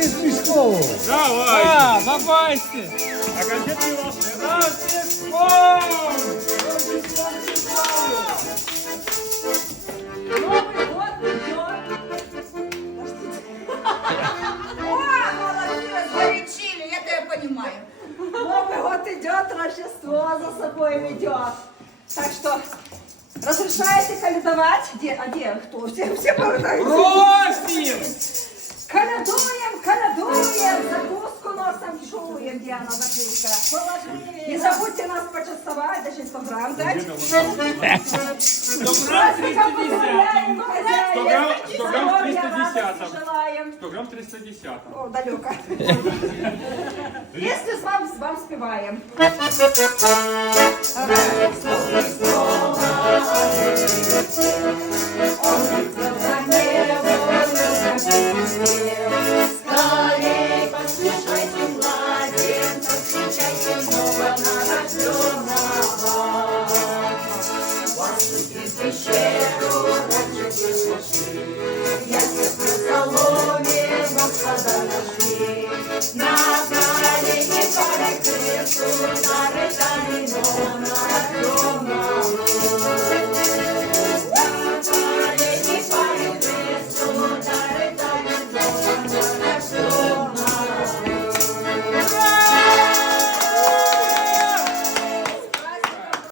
конфетки з мішком. Давай. А, бабайся. А конфетки у нас не На сітком! Новый год идет. О, молодец, горячили, я тебя понимаю. Новый год идет, Рождество за собой ведет. Так что разрешаете колядовать? А где кто? Все колядуют. Просим! Колядуем, колядуем, закуску носом чуем, где она закуска. Не забудьте нас почастовать, даже 100 грамм дать. 100 грамм 310. 100 грамм 310. Желаем. 100 грамм 310. О, далеко. Если с вам спеваем. Скорей поспешайте, младенцев, встречайте новорожденного. Вошли в пещеру, раньше всех нашли, ясных на соломе Господа нашли.